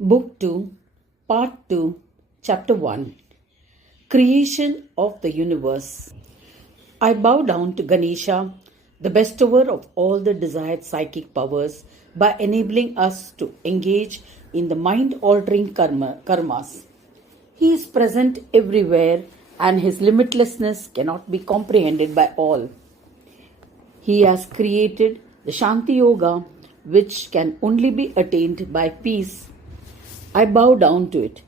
Book 2, Part 2, Chapter 1, Creation of the Universe. I bow down to Ganesha, the bestower of all the desired psychic powers, by enabling us to engage in the mind-altering karmas. He is present everywhere and his limitlessness cannot be comprehended by all. He has created the Śānti Yoga, which can only be attained by peace. I bow down to it.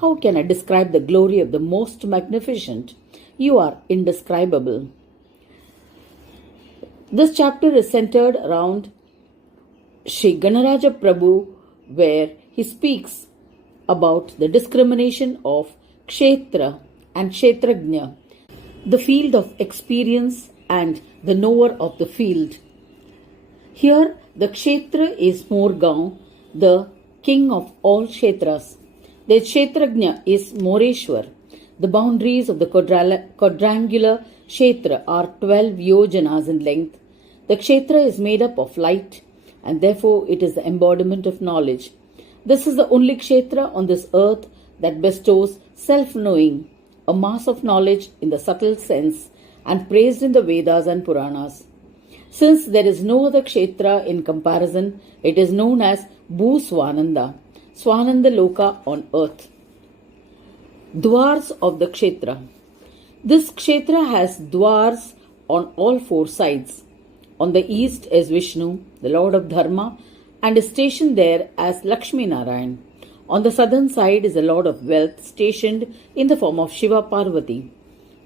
How can I describe the glory of the most magnificent? You are indescribable. This chapter is centered around Śrī Ganaraja Prabhu, where he speaks about the discrimination of Kṣetra and Kṣetrajña, the field of experience and the knower of the field. Here, the Kṣetra is Morgaon, the king of all Kṣetras. The Kṣetrajña is Moreshwar. The boundaries of the quadrangular Kṣetra are 12 yojanas in length. The Kṣetra is made up of light and therefore it is the embodiment of knowledge. This is the only Kṣetra on this earth that bestows self-knowing, a mass of knowledge in the subtle sense and praised in the Vedas and Puranas. Since there is no other Kṣetra in comparison, it is known as Bhuswananda, Swananda Loka on earth. Dwars of the Kṣetra. This Kṣetra has dwars on all four sides. On the east is Viṣṇu, the Lord of Dharma, and is stationed there as Lakshmi Narayan. On the southern side is the Lord of Wealth, stationed in the form of Shiva Parvati.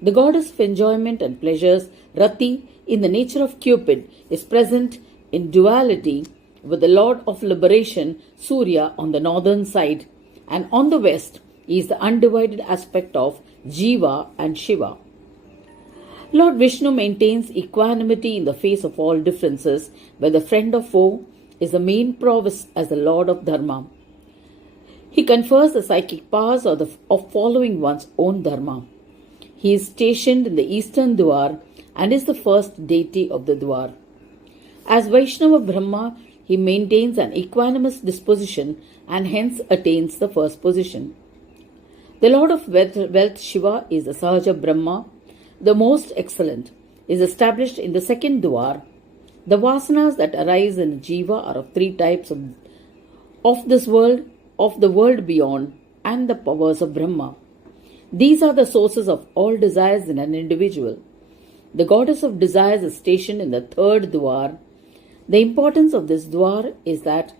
The goddess of enjoyment and pleasures, Rati, in the nature of Cupid, is present in duality with the Lord of Liberation, Sūrya, on the northern side, and on the west is the undivided aspect of Jiva and Shiva. Lord Viṣṇu maintains equanimity in the face of all differences, where the friend of foe is the main prowess as the Lord of Dharma. He confers the psychic powers of following one's own Dharma. He is stationed in the eastern Dwar and is the first deity of the Dwar. As Vaishnava Brahma, he maintains an equanimous disposition and hence attains the first position. The Lord of Wealth, Shiva, is the Sahaja Brahma, the most excellent, is established in the second Dwar. The vasanas that arise in Jiva are of three types: of this world, of the world beyond, and the powers of Brahma. These are the sources of all desires in an individual. The goddess of desires is stationed in the third Dwar. The importance of this Dwar is that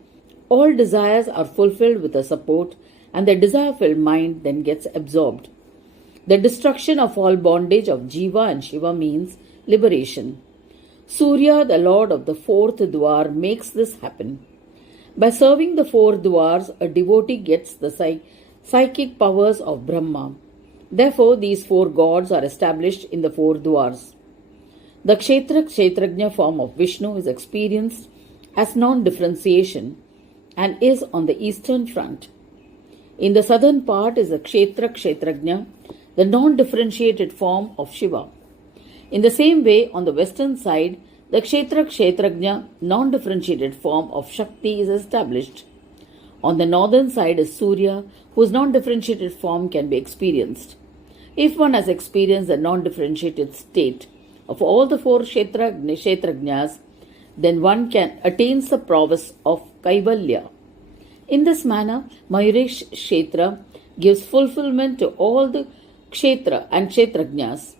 all desires are fulfilled with a support and the desire-filled mind then gets absorbed. The destruction of all bondage of Jiva and Shiva means liberation. Sūrya, the Lord of the fourth Dwar, makes this happen. By serving the four Dwars, a devotee gets the psychic powers of Brahma. Therefore, these four gods are established in the four Dwars. The Kṣetra Kṣetrajña form of Viṣṇu is experienced as non-differentiation and is on the eastern front. In the southern part is the Kṣetra Kṣetrajña, the non-differentiated form of Shiva. In the same way, on the western side, the Kṣetra Kṣetrajña, non-differentiated form of Shakti, is established. On the northern side is Sūrya, whose non-differentiated form can be experienced. If one has experienced the non-differentiated state of all the four Kṣetrajñas, then one can attain the prowess of Kaivalya. In this manner, Mayūreśvara gives fulfillment to all the Kṣetra and Kṣetrajñas.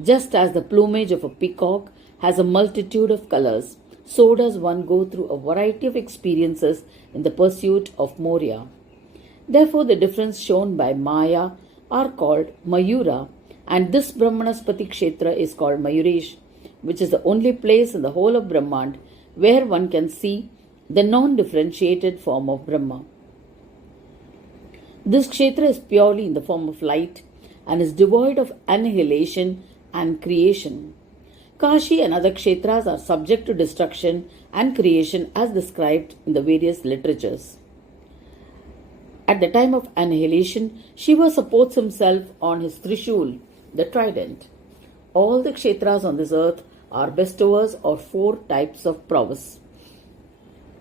Just as the plumage of a peacock has a multitude of colors, so does one go through a variety of experiences in the pursuit of Moria. Therefore, the difference shown by Maya are called Mayura, and this Brahmanaspati Kṣetra is called Mayūresh, which is the only place in the whole of Brahmand where one can see the non-differentiated form of Brahma. This Kṣetra is purely in the form of light and is devoid of annihilation and creation. Kashi and other Kṣetras are subject to destruction and creation as described in the various literatures. At the time of annihilation, Shiva supports himself on his Trishul, the trident. All the Kṣetras on this earth are bestowers of four types of prowess.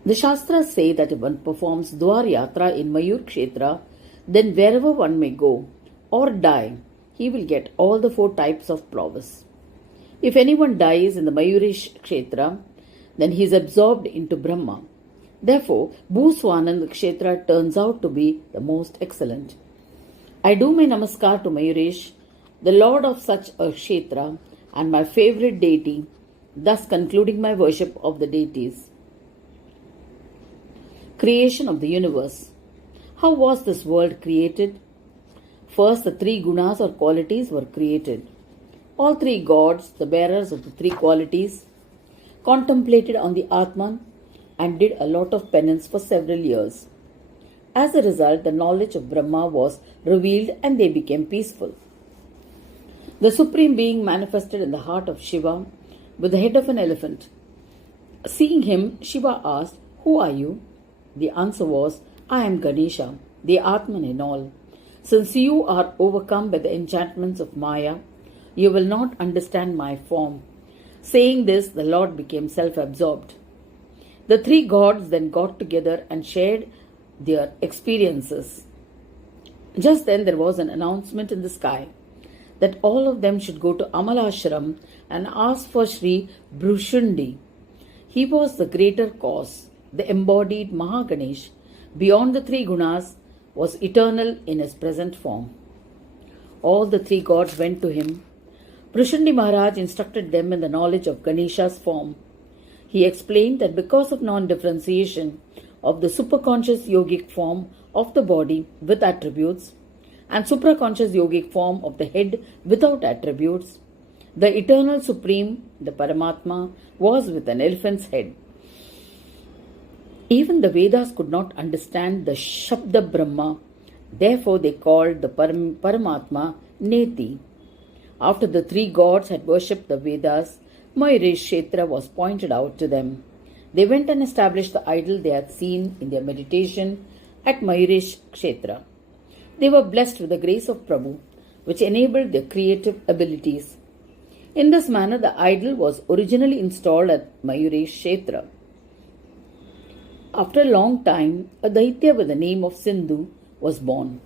The Shastras say that if one performs Dwar Yatra in Mayur Kṣetra, then wherever one may go or die, he will get all the 4 types of prowess. If anyone dies in the Mayūreśvara Kṣetra, then he is absorbed into Brahma. Therefore, Bhuswanand Kṣetra turns out to be the most excellent. I do my namaskar to Mayūresh, the lord of such a Kṣetra and my favorite deity, thus concluding my worship of the deities. Creation of the universe. How was this world created? First, the 3 gunas or qualities were created. All 3 gods, the bearers of the 3 qualities, contemplated on the Atman and did a lot of penance for several years. As a result, the knowledge of Brahma was revealed and they became peaceful. The Supreme Being manifested in the heart of Śiva with the head of an elephant. Seeing him, Śiva asked, "Who are you?" The answer was, "I am Ganesha, the Atman in all. Since you are overcome by the enchantments of Maya, you will not understand my form." Saying this, the Lord became self-absorbed. The 3 gods then got together and shared their experiences. Just then there was an announcement in the sky that all of them should go to Amalashram and ask for Sri Bhushundi. He was the greater cause, the embodied Mahaganesha, beyond the 3 gunas, was eternal in his present form. All the 3 gods went to him. Bhushundi Maharaj instructed them in the knowledge of Ganesha's form. He explained that because of non-differentiation of the superconscious yogic form of the body with attributes and supraconscious yogic form of the head without attributes, the eternal supreme, the Paramatma, was with an elephant's head. Even the Vedas could not understand the Shabda Brahma, therefore they called the Paramatma Neti. After the 3 gods had worshipped the Vedas, Mayūreśvara Kṣetra was pointed out to them. They went and established the idol they had seen in their meditation at Mayūreśvara Kṣetra. They were blessed with the grace of Prabhu, which enabled their creative abilities. In this manner, the idol was originally installed at Mayūreśvara Kṣetra. After a long time, a Daitya with the name of Sindhu was born.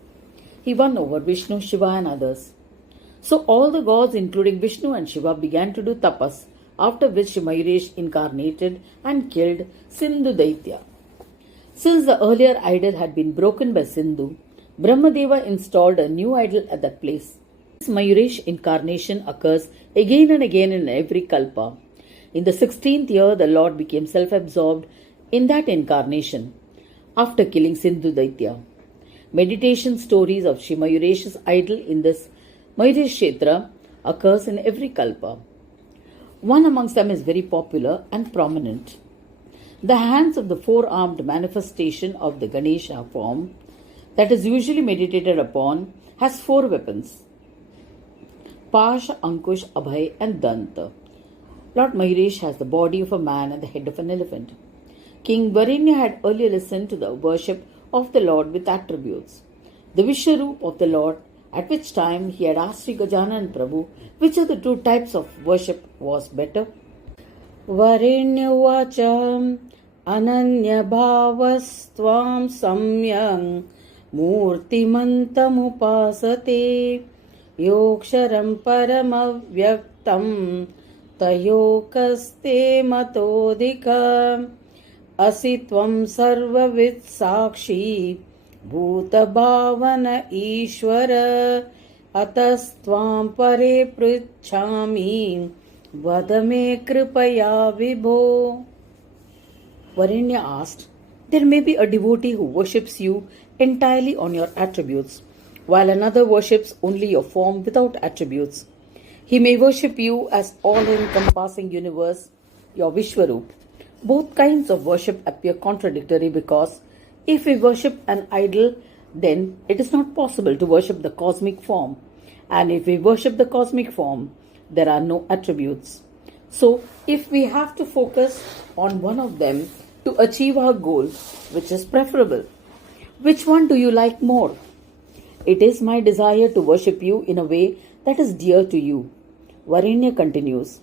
He won over Viṣṇu, Śiva and others. So all the gods, including Viṣṇu and Śiva, began to do tapas, after which Śrī Mayūreśvara incarnated and killed Sindhu Daitya. Since the earlier idol had been broken by Sindhu, Brahmadeva installed a new idol at that place. This Mayūreśvara incarnation occurs again and again in every kalpa. In the 16th year, the Lord became self-absorbed in that incarnation after killing Sindhu Daitya. Meditation stories of Śrī Mayūreśvara's idol in this Mayūreśvara Kṣetra occurs in every kalpa. One amongst them is very popular and prominent. The hands of the 4-armed manifestation of the Ganesha form that is usually meditated upon has 4 weapons: Pasha, Ankush, Abhay and Danta. Lord Mayūreśvara has the body of a man and the head of an elephant. King Varenya had earlier listened to the worship of the Lord with attributes. The Vishwaroopa of the Lord, at which time he had asked Sri Gajanan Prabhu which of the 2 types of worship was better. Varenya vacha ananya bhavastvam samyang murtimantam upasate yoksharam paramavyaktam tayokaste matodika asitvam sarvavid sakshi bhuta bhavana ishvara atastvam pare pritchami vadame kripaya vibho. Varenya asked, there may be a devotee who worships you entirely on your attributes, while another worships only your form without attributes. He may worship you as all-encompassing universe, your Vishwaroopa. Both kinds of worship appear contradictory because if we worship an idol, then it is not possible to worship the cosmic form. And if we worship the cosmic form, there are no attributes. So, if we have to focus on one of them to achieve our goal, which is preferable, which one do you like more? It is my desire to worship you in a way that is dear to you. Varenya continues,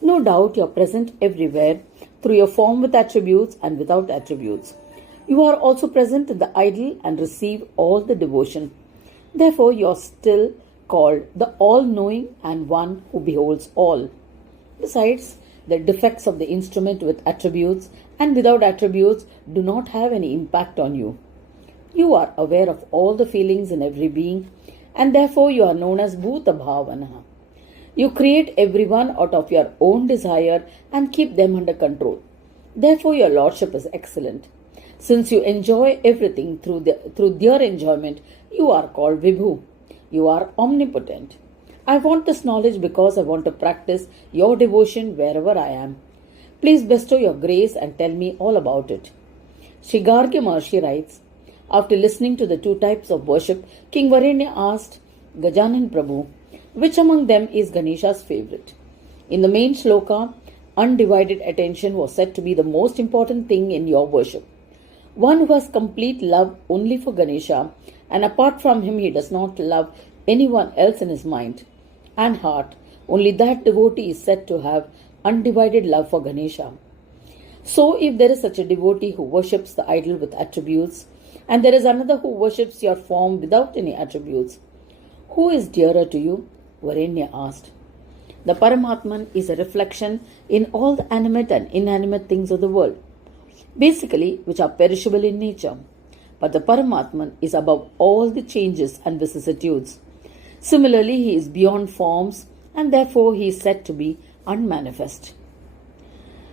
no doubt you are present everywhere, through your form with attributes and without attributes. You are also present in the idol and receive all the devotion. Therefore, you are still called the all-knowing and one who beholds all. Besides, the defects of the instrument with attributes and without attributes do not have any impact on you. You are aware of all the feelings in every being, and therefore you are known as Bhuta Bhavana. You create everyone out of your own desire and keep them under control. Therefore your lordship is excellent. Since you enjoy everything through their enjoyment, you are called Vibhu. You are omnipotent. I want this knowledge because I want to practice your devotion wherever I am. Please bestow your grace and tell me all about it. Sri Gargya Maharshi writes, after listening to the two types of worship, King Varenya asked Gajanan Prabhu, which among them is Ganesha's favorite? In the main shloka, undivided attention was said to be the most important thing in your worship. One who has complete love only for Ganesha, and apart from him he does not love anyone else in his mind and heart, only that devotee is said to have undivided love for Ganesha. So if there is such a devotee who worships the idol with attributes, and there is another who worships your form without any attributes, who is dearer to you? Varenya asked. The Paramatman is a reflection in all the animate and inanimate things of the world, basically which are perishable in nature. But the Paramatman is above all the changes and vicissitudes. Similarly, he is beyond forms and therefore he is said to be unmanifest.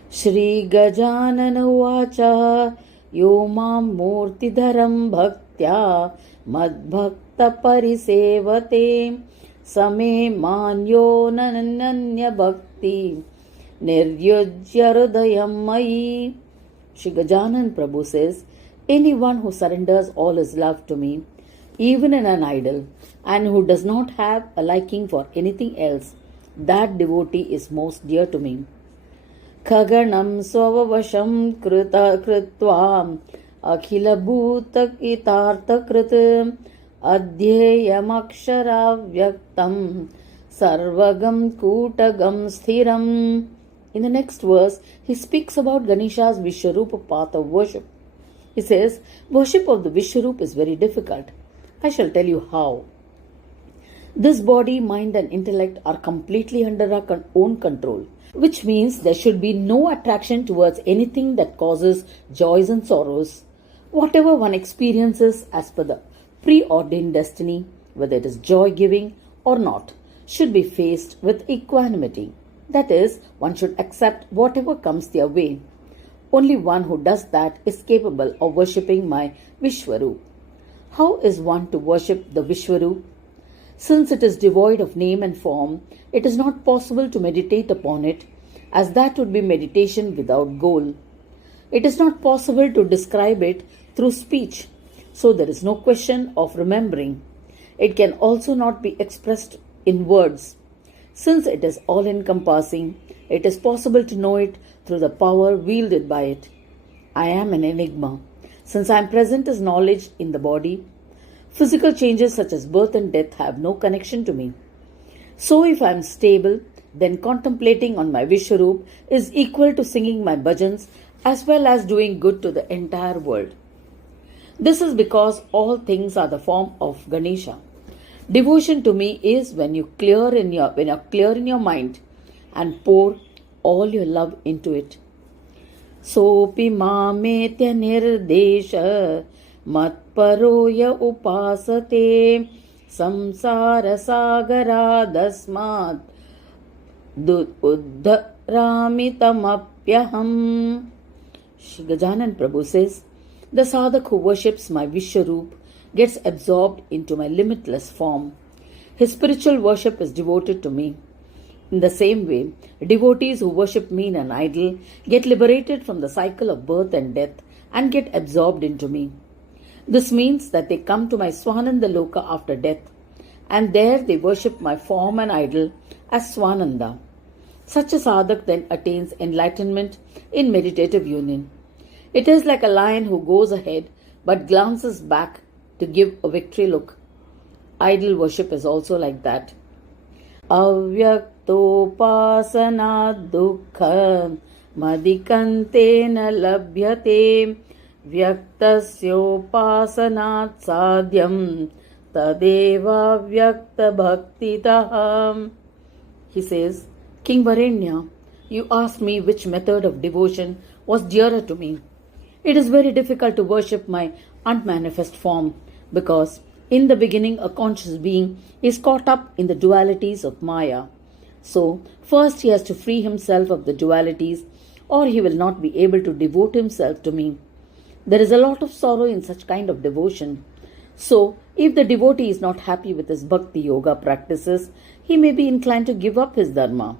Shri Gajanana Vacha Yo Mam Murtidharam Bhaktya Madbhakta Parisevate Same Manyo Nananya Bhakti Niryujya Hridayam Mayi. Shri Gajanan Prabhu says, anyone who surrenders all his love to me, even in an idol, and who does not have a liking for anything else, that devotee is most dear to me. Khaganam svavavasham kritva akhila bhuta kitartha krit adhyayam akshara vyaktam sarvagam kutagam sthiram. In the next verse, he speaks about Ganesha's Vishwaroopa path of worship. He says, worship of the Vishwaroopa is very difficult. I shall tell you how. This body, mind and intellect are completely under our own control, which means there should be no attraction towards anything that causes joys and sorrows. Whatever one experiences as per the preordained destiny, whether it is joy-giving or not, should be faced with equanimity. That is, one should accept whatever comes their way. Only one who does that is capable of worshipping my Vishwaroopa. How is one to worship the Vishwaroopa? Since it is devoid of name and form, it is not possible to meditate upon it, as that would be meditation without goal. It is not possible to describe it through speech, so there is no question of remembering. It can also not be expressed in words. Since it is all-encompassing, it is possible to know it through the power wielded by it. I am an enigma. Since I am present as knowledge in the body, physical changes such as birth and death have no connection to me. So if I am stable, then contemplating on my Vishwaroopa is equal to singing my bhajans as well as doing good to the entire world. This is because all things are the form of Ganesha. Devotion to me is when you're clear in your mind and pour all your love into it. Sopi mametya nirdesha matparoya upasate samsara sagara dasmat uddharamitamapyaham. Shri Gajanan Prabhu says, the sadhak who worships my Vishwaroopa gets absorbed into my limitless form. His spiritual worship is devoted to me. In the same way, devotees who worship me in an idol get liberated from the cycle of birth and death and get absorbed into me. This means that they come to my Swananda Loka after death, and there they worship my form and idol as Swananda. Such a sadhak then attains enlightenment in meditative union. It is like a lion who goes ahead but glances back to give a victory look. Idol worship is also like that. Avyaktopasana dukkha madikantena labhyate vyaktasyopasanat sadhyam tadeva vyakta bhaktitah. He says, King Varenya, you asked me which method of devotion was dearer to me. It is very difficult to worship my unmanifest form because in the beginning a conscious being is caught up in the dualities of Maya. So, first he has to free himself of the dualities or he will not be able to devote himself to me. There is a lot of sorrow in such kind of devotion. So, if the devotee is not happy with his bhakti yoga practices, he may be inclined to give up his dharma.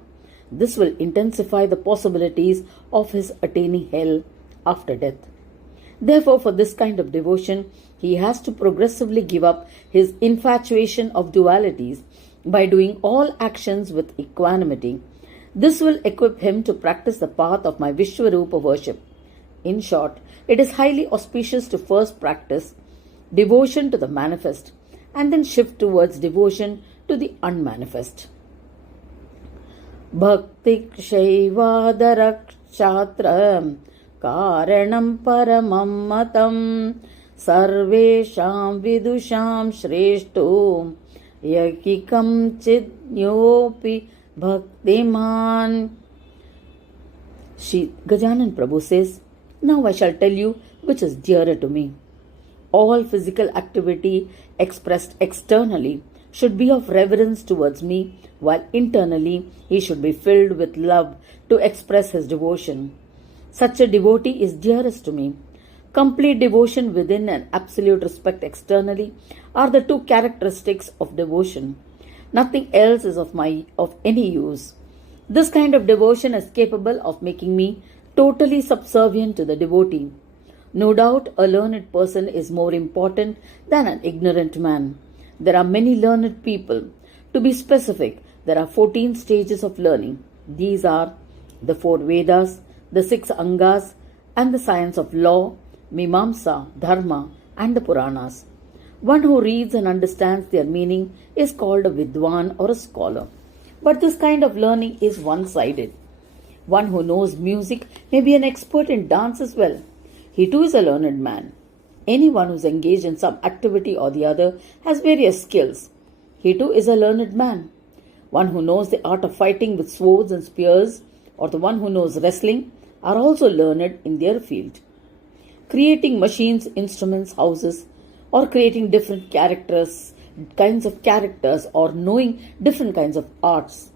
This will intensify the possibilities of his attaining hell after death. Therefore, for this kind of devotion, he has to progressively give up his infatuation of dualities by doing all actions with equanimity. This will equip him to practice the path of my Vishwaroopa worship. In short, it is highly auspicious to first practice devotion to the manifest and then shift towards devotion to the unmanifest. Bhakti Kṣetra Karanam Paramam Matam Sarvesham Vidusham Shreshto Yakikam Chidnyopi Bhaktiman. Shri Gajanan Prabhu says, now I shall tell you which is dearer to me. All physical activity expressed externally should be of reverence towards me, while internally he should be filled with love to express his devotion. Such a devotee is dearest to me. Complete devotion within and absolute respect externally are the two characteristics of devotion. Nothing else is of any use. This kind of devotion is capable of making me totally subservient to the devotee. No doubt a learned person is more important than an ignorant man. There are many learned people. To be specific, there are 14 stages of learning. These are the 4 Vedas, the 6 Angas, and the science of law, Mimamsa, Dharma, and the Puranas. One who reads and understands their meaning is called a Vidwan or a scholar. But this kind of learning is one-sided. One who knows music may be an expert in dance as well. He too is a learned man. Anyone who is engaged in some activity or the other has various skills. He too is a learned man. One who knows the art of fighting with swords and spears, or the one who knows wrestling, are also learned in their field. Creating machines, instruments, houses, or creating different kinds of characters, or knowing different kinds of arts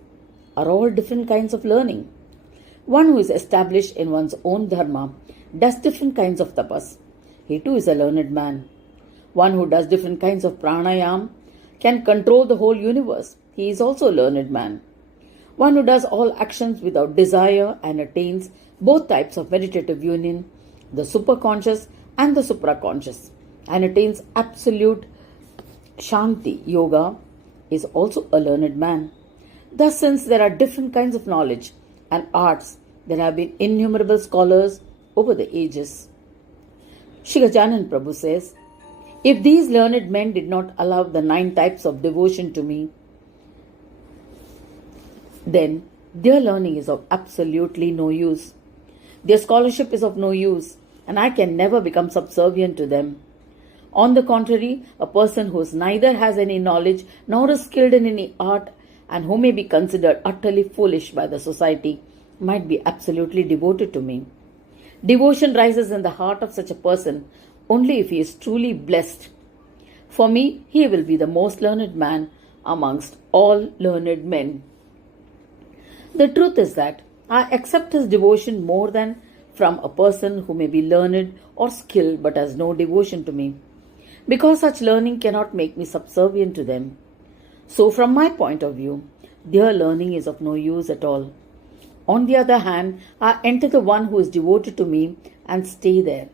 are all different kinds of learning. One who is established in one's own dharma does different kinds of tapas. He too is a learned man. One who does different kinds of pranayam can control the whole universe. He is also a learned man. One who does all actions without desire and attains both types of meditative union, the superconscious and the supraconscious, and attains absolute Śānti Yoga, is also a learned man. Thus, since there are different kinds of knowledge and arts, there have been innumerable scholars over the ages. Shri Gajanan Prabhu says, if these learned men did not allow the 9 types of devotion to me, then their learning is of absolutely no use. Their scholarship is of no use, and I can never become subservient to them. On the contrary, a person who neither has any knowledge nor is skilled in any art and who may be considered utterly foolish by the society might be absolutely devoted to me. Devotion rises in the heart of such a person only if he is truly blessed. For me, he will be the most learned man amongst all learned men. The truth is that I accept his devotion more than from a person who may be learned or skilled but has no devotion to me, because such learning cannot make me subservient to them. So from my point of view, their learning is of no use at all. On the other hand, I enter the one who is devoted to me and stay there.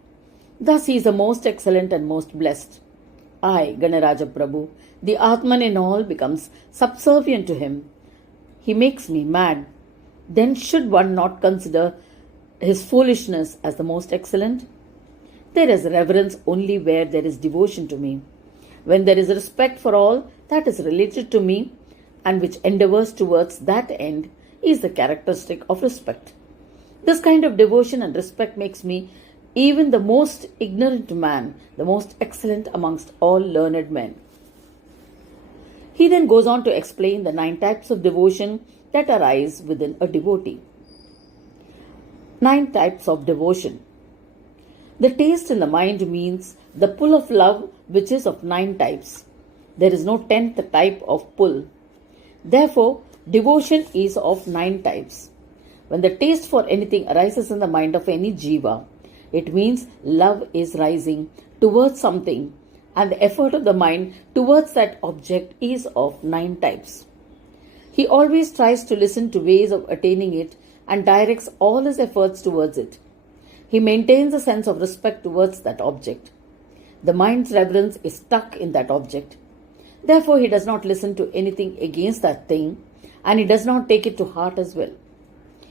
Thus he is the most excellent and most blessed. I, Gaṇeraja Prabhu, the Atman in all, becomes subservient to him. He makes me mad. Then should one not consider his foolishness as the most excellent? There is reverence only where there is devotion to me. When there is respect for all that is related to me and which endeavors towards that end is the characteristic of respect. This kind of devotion and respect makes me even the most ignorant man, the most excellent amongst all learned men. He then goes on to explain the 9 types of devotion that arise within a devotee. 9 types of devotion. The taste in the mind means the pull of love, which is of 9 types. There is no 10th type of pull. Therefore, devotion is of 9 types. When the taste for anything arises in the mind of any jiva, it means love is rising towards something, and the effort of the mind towards that object is of 9 types. He always tries to listen to ways of attaining it and directs all his efforts towards it. He maintains a sense of respect towards that object. The mind's reverence is stuck in that object. Therefore, he does not listen to anything against that thing, and he does not take it to heart as well.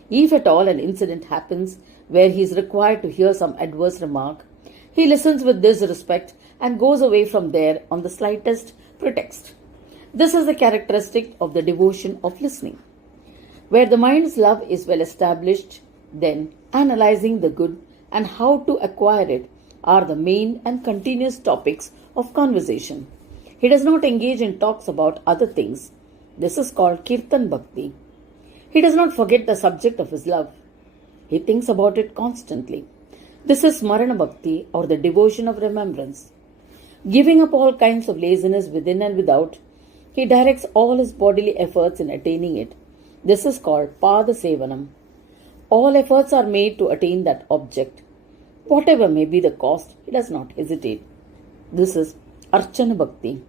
If at all an incident happens where he is required to hear some adverse remark, he listens with this respect and goes away from there on the slightest pretext. This is the characteristic of the devotion of listening. Where the mind's love is well established, then analyzing the good and how to acquire it are the main and continuous topics of conversation. He does not engage in talks about other things. This is called Kirtan Bhakti. He does not forget the subject of his love. He thinks about it constantly. This is Smarana Bhakti, or the devotion of remembrance. Giving up all kinds of laziness within and without, he directs all his bodily efforts in attaining it. This is called Pada Sevanam. All efforts are made to attain that object. Whatever may be the cost, he does not hesitate. This is Archana Bhakti.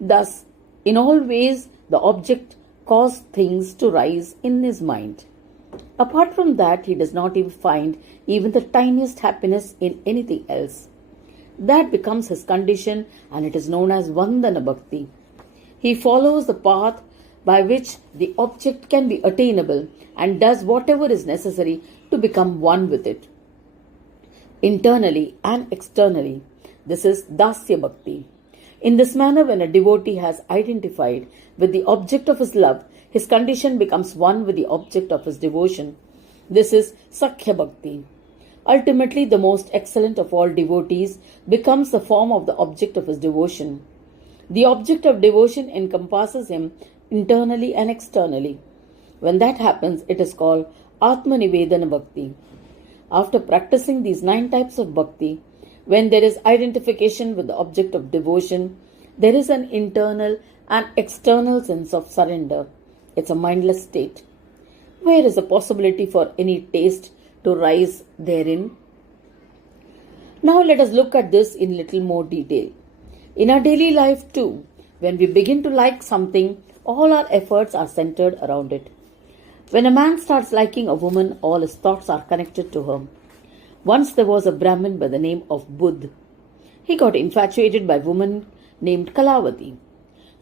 Thus, in all ways, the object causes things to rise in his mind. Apart from that, he does not even find even the tiniest happiness in anything else. That becomes his condition, and it is known as Vandana Bhakti. He follows the path by which the object can be attainable and does whatever is necessary to become one with it, internally and externally. This is Dasya Bhakti. In this manner, when a devotee has identified with the object of his love, his condition becomes one with the object of his devotion. This is Sakhya Bhakti. Ultimately, the most excellent of all devotees becomes the form of the object of his devotion. The object of devotion encompasses him internally and externally. When that happens, it is called Atmanivedana Bhakti. After practicing these 9 types of bhakti, when there is identification with the object of devotion, there is an internal and external sense of surrender. It's a mindless state. Where is the possibility for any taste to rise therein? Now let us look at this in little more detail. In our daily life too, when we begin to like something, all our efforts are centered around it. When a man starts liking a woman, all his thoughts are connected to her. Once there was a Brahmin by the name of Buddha. He got infatuated by a woman named Kalavati.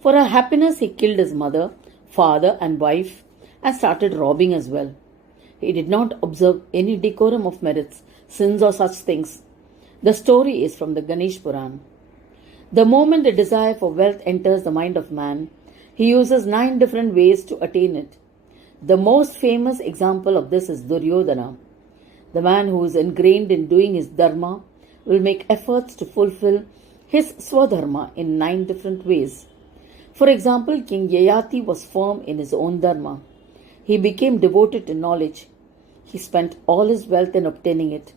For her happiness, he killed his mother, father and wife and started robbing as well. He did not observe any decorum of merits, sins or such things. The story is from the Ganesh Puran. The moment the desire for wealth enters the mind of man, he uses 9 different ways to attain it. The most famous example of this is Duryodhana. The man who is ingrained in doing his dharma will make efforts to fulfill his swadharma in 9 different ways. For example, King Yayati was firm in his own dharma. He became devoted to knowledge. He spent all his wealth in obtaining it.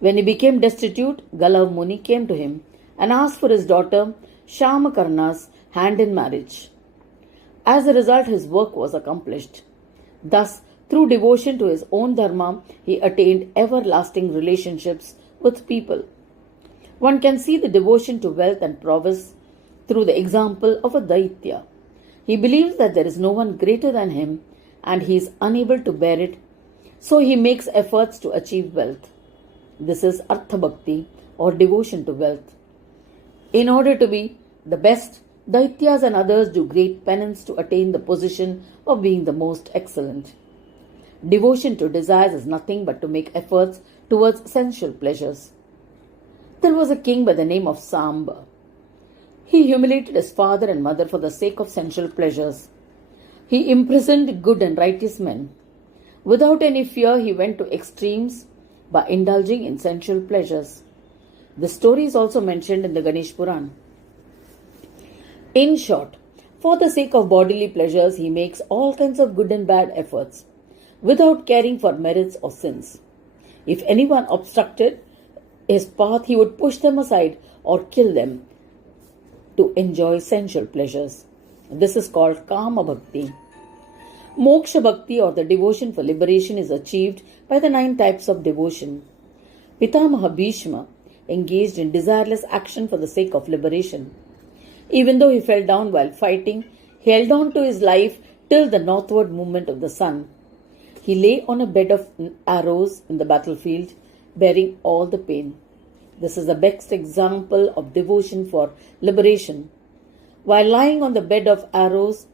When he became destitute, Galav Muni came to him and asked for his daughter Shamakarna's hand in marriage. As a result, his work was accomplished. Thus, through devotion to his own dharma, he attained everlasting relationships with people. One can see the devotion to wealth and prowess through the example of a Daitya. He believes that there is no one greater than him and he is unable to bear it, so he makes efforts to achieve wealth. This is Artha Bhakti, or devotion to wealth. In order to be the best, Daityas and others do great penance to attain the position of being the most excellent. Devotion to desires is nothing but to make efforts towards sensual pleasures. There was a king by the name of Samba. He humiliated his father and mother for the sake of sensual pleasures. He imprisoned good and righteous men. Without any fear, he went to extremes by indulging in sensual pleasures. The story is also mentioned in the Ganesh Puran. In short, for the sake of bodily pleasures, he makes all kinds of good and bad efforts, without caring for merits or sins. If anyone obstructed his path, he would push them aside or kill them to enjoy sensual pleasures. This is called Kama Bhakti. Moksha Bhakti, or the devotion for liberation, is achieved by the 9 types of devotion. Pitamaha Bhishma engaged in desireless action for the sake of liberation. Even though he fell down while fighting, he held on to his life till the northward movement of the sun. He lay on a bed of arrows in the battlefield, bearing all the pain. This is the best example of devotion for liberation. While lying on the bed of arrows,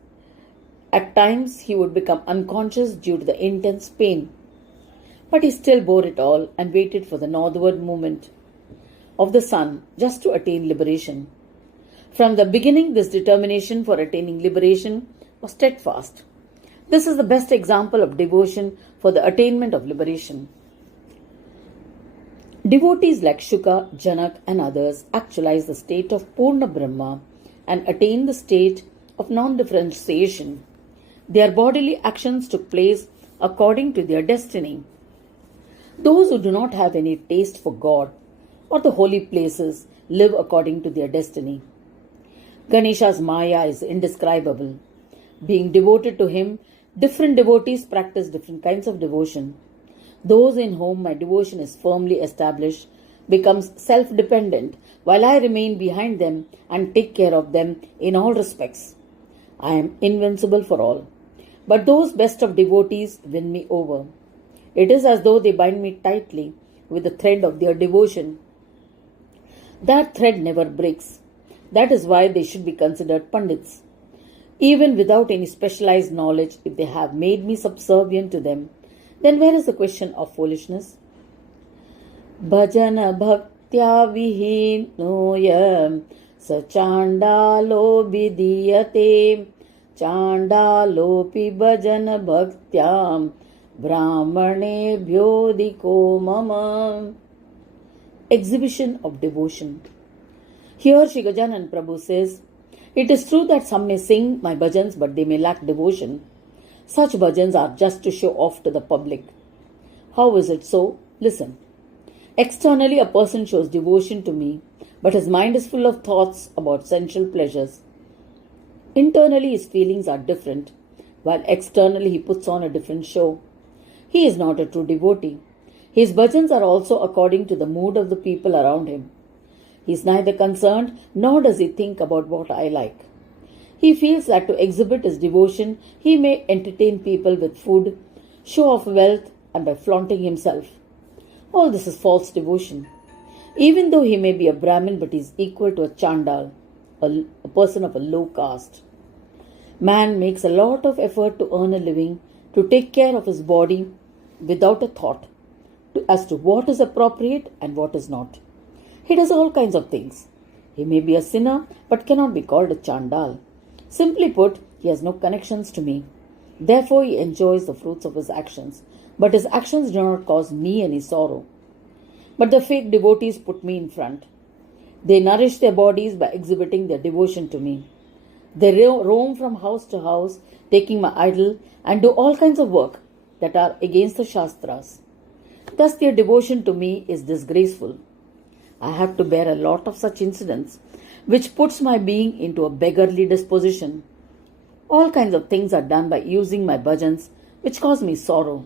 at times he would become unconscious due to the intense pain. But he still bore it all and waited for the northward movement of the sun just to attain liberation. From the beginning, this determination for attaining liberation was steadfast. This is the best example of devotion for the attainment of liberation. Devotees like Shuka, Janak and others actualize the state of Purna Brahma and attain the state of non-differentiation. Their bodily actions took place according to their destiny. Those who do not have any taste for God or the holy places live according to their destiny. Ganesha's Maya is indescribable. Being devoted to him, different devotees practice different kinds of devotion. Those in whom my devotion is firmly established becomes self-dependent, while I remain behind them and take care of them in all respects. I am invincible for all. But those best of devotees win me over. It is as though they bind me tightly with the thread of their devotion. That thread never breaks. That is why they should be considered pandits. Even without any specialized knowledge, if they have made me subservient to them, then where is the question of foolishness? Bhajana bhaktya vihinoyam sa chandalo vidiyate chandalopi bhajana bhaktyam brahmane bhyodiko mama. Exhibition of devotion. Here Sri Gajanan Prabhu says, it is true that some may sing my bhajans but they may lack devotion. Such bhajans are just to show off to the public. How is it so? Listen. Externally a person shows devotion to me, but his mind is full of thoughts about sensual pleasures. Internally his feelings are different, while externally he puts on a different show. He is not a true devotee. His bhajans are also according to the mood of the people around him. He is neither concerned nor does he think about what I like. He feels that to exhibit his devotion, he may entertain people with food, show off wealth, and by flaunting himself. All this is false devotion. Even though he may be a Brahmin, but he is equal to a Chandal, a person of a low caste. Man makes a lot of effort to earn a living, to take care of his body without a thought as to what is appropriate and what is not. He does all kinds of things. He may be a sinner, but cannot be called a Chandal. Simply put, he has no connections to me. Therefore, he enjoys the fruits of his actions. But his actions do not cause me any sorrow. But the fake devotees put me in front. They nourish their bodies by exhibiting their devotion to me. They roam from house to house, taking my idol, and do all kinds of work that are against the Shastras. Thus their devotion to me is disgraceful. I have to bear a lot of such incidents, which puts my being into a beggarly disposition. All kinds of things are done by using my bhajans, which cause me sorrow.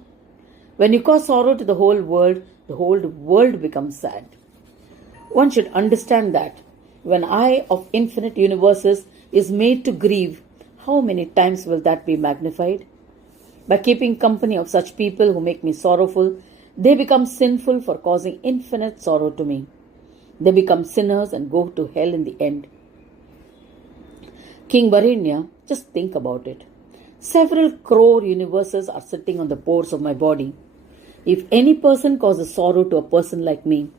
When you cause sorrow to the whole world becomes sad. One should understand that when I of infinite universes is made to grieve, how many times will that be magnified? By keeping company of such people who make me sorrowful, they become sinful for causing infinite sorrow to me. They become sinners and go to hell in the end. King Varenya, just think about it. Several crore universes are sitting on the pores of my body. If any person causes sorrow to a person like me,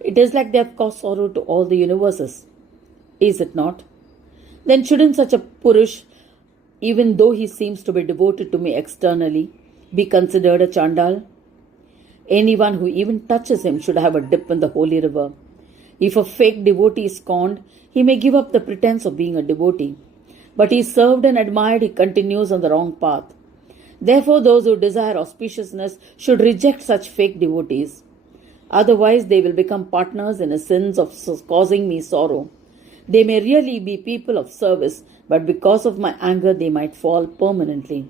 it is like they have caused sorrow to all the universes. Is it not? Then shouldn't such a Purush, even though he seems to be devoted to me externally, be considered a Chandal? Anyone who even touches him should have a dip in the holy river. If a fake devotee is scorned, he may give up the pretense of being a devotee. But he is served and admired, he continues on the wrong path. Therefore, those who desire auspiciousness should reject such fake devotees. Otherwise, they will become partners in the sins of causing me sorrow. They may really be people of service, but because of my anger, they might fall permanently.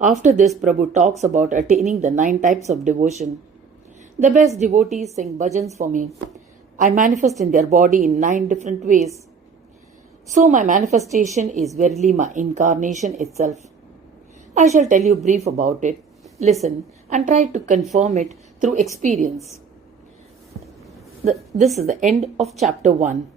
After this, Prabhu talks about attaining the 9 types of devotion. The best devotees sing bhajans for me. I manifest in their body in 9 different ways. So my manifestation is verily my incarnation itself. I shall tell you brief about it. Listen and try to confirm it through experience. This is the end of chapter 1.